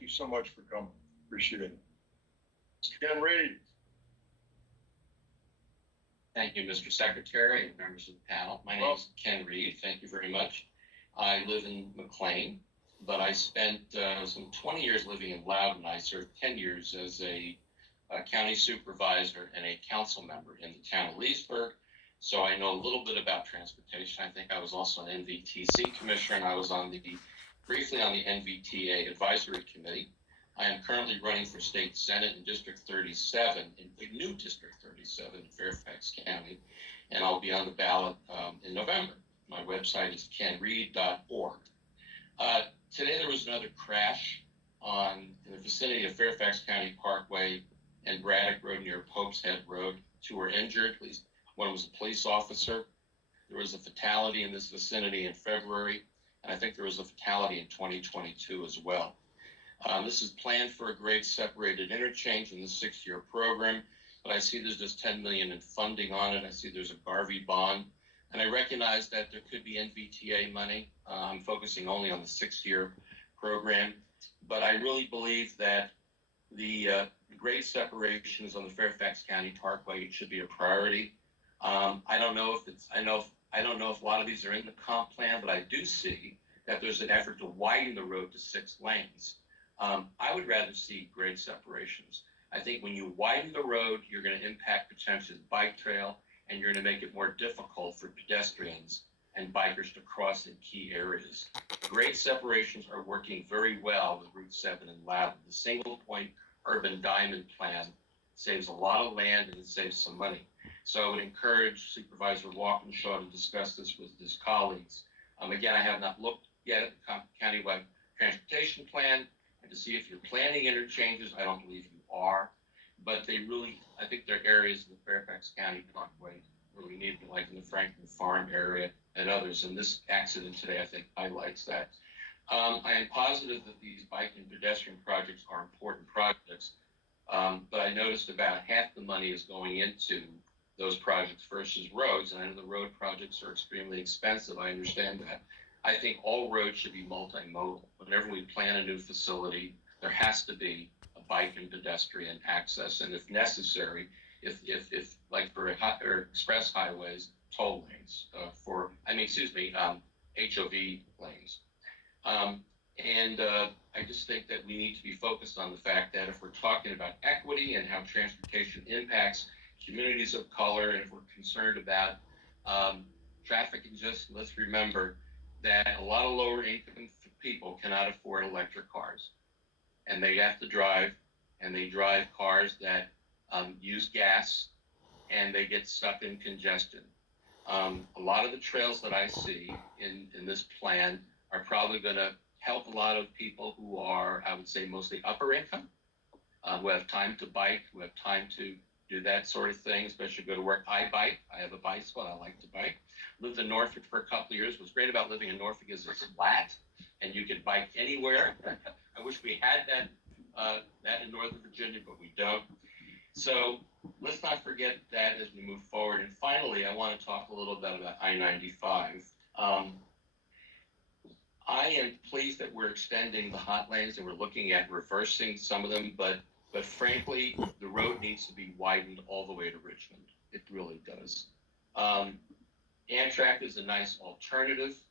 thank you so much for coming. Appreciate it. Ken Reid. Thank you, Mr. Secretary and members of the panel. My name is Ken Reid. Thank you very much. I live in McLean, but I spent some 20 years living in Loudon. I served 10 years as a county supervisor and a council member in the town of Leesburg. So I know a little bit about transportation. I think I was also an NVTC commissioner, and I was briefly on the NVTA advisory committee. I am currently running for state senate in District 37, in the new District 37 in Fairfax County, and I'll be on the ballot in November. My website is kenreid.org. Today there was another crash in the vicinity of Fairfax County Parkway and Braddock Road near Pope's Head Road. 2 were injured, at least one was a police officer. There was a fatality in this vicinity in February, and I think there was a fatality in 2022 as well. This is planned for a grade separated interchange in the 6-year program, but I see there's just $10 million in funding on it. I see there's a Garvey bond, and I recognize that there could be NVTA money. I'm focusing only on the 6-year program, but I really believe that the grade separations on the Fairfax County Parkway should be a priority. I don't know if a lot of these are in the comp plan, but I do see that there's an effort to widen the road to 6 lanes. I would rather see grade separations. I think when you widen the road, you're going to impact potentially the bike trail, and you're going to make it more difficult for pedestrians and bikers to cross in key areas. Grade separations are working very well with Route 7 in Loudon. The single point urban diamond plan saves a lot of land and it saves some money. So I would encourage Supervisor Walkinshaw to discuss this with his colleagues. Again, I have not looked yet at the countywide transportation plan and to see if you're planning interchanges. I don't believe you are, but I think there are areas in the Fairfax County Parkway where we need, like in the Franklin Farm area and others. And this accident today, I think, highlights that. I am positive that these bike and pedestrian projects are important projects, but I noticed about half the money is going into those projects versus roads, and I know the road projects are extremely expensive. I understand that. I think all roads should be multimodal. Whenever we plan a new facility, there has to be a bike and pedestrian access, and if necessary, if like for express highways, toll lanes, HOV lanes. I just think that we need to be focused on the fact that if we're talking about equity and how transportation impacts communities of color, and if we're concerned about traffic congestion, let's remember that a lot of lower income people cannot afford electric cars, and they have to drive, and they drive cars that use gas, and they get stuck in congestion. A lot of the trails that I see in this plan are probably going to help a lot of people who are, I would say, mostly upper income, who have time to bike, who have time to do that sort of thing, especially go to work. I bike. I have a bicycle. I like to bike. Lived in Norfolk for a couple of years. What's great about living in Norfolk is it's flat, and you can bike anywhere. I wish we had that in Northern Virginia, but we don't. So let's not forget that as we move forward. And finally, I want to talk a little bit about I-95. I am pleased that we're extending the hot lanes and we're looking at reversing some of them, but frankly, the road needs to be widened all the way to Richmond. It really does. Amtrak is a nice alternative,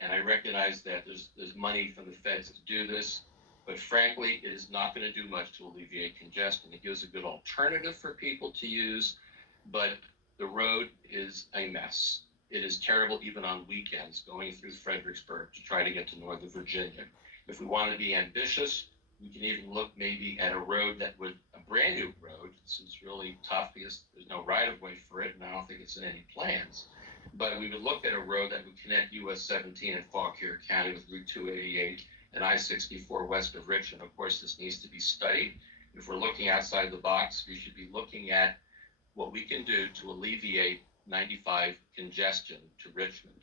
and I recognize that there's money from the feds to do this, but frankly, it is not going to do much to alleviate congestion. It gives a good alternative for people to use, but the road is a mess. It is terrible even on weekends going through Fredericksburg to try to get to Northern Virginia. If we want to be ambitious, we can even look maybe at a brand new road. It's really tough because there's no right-of-way for it, and I don't think it's in any plans. But we would look at a road that would connect US 17 in Fauquier County with Route 288 and I-64 west of Richmond. Of course, this needs to be studied. If we're looking outside the box, we should be looking at what we can do to alleviate 95 congestion to Richmond.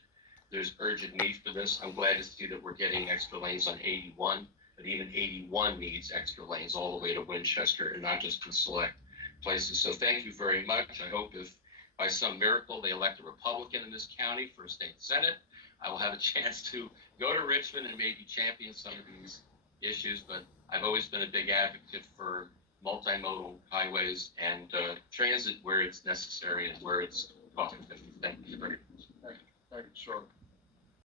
There's urgent need for this. I'm glad to see that we're getting extra lanes on 81, but even 81 needs extra lanes all the way to Winchester and not just in select places. So thank you very much. I hope if by some miracle they elect a Republican in this county for a state senate, I will have a chance to go to Richmond and maybe champion some of these issues, but I've always been a big advocate for multimodal highways and transit where it's necessary and where it's cost effective. Thank you very much. Thank you, sir.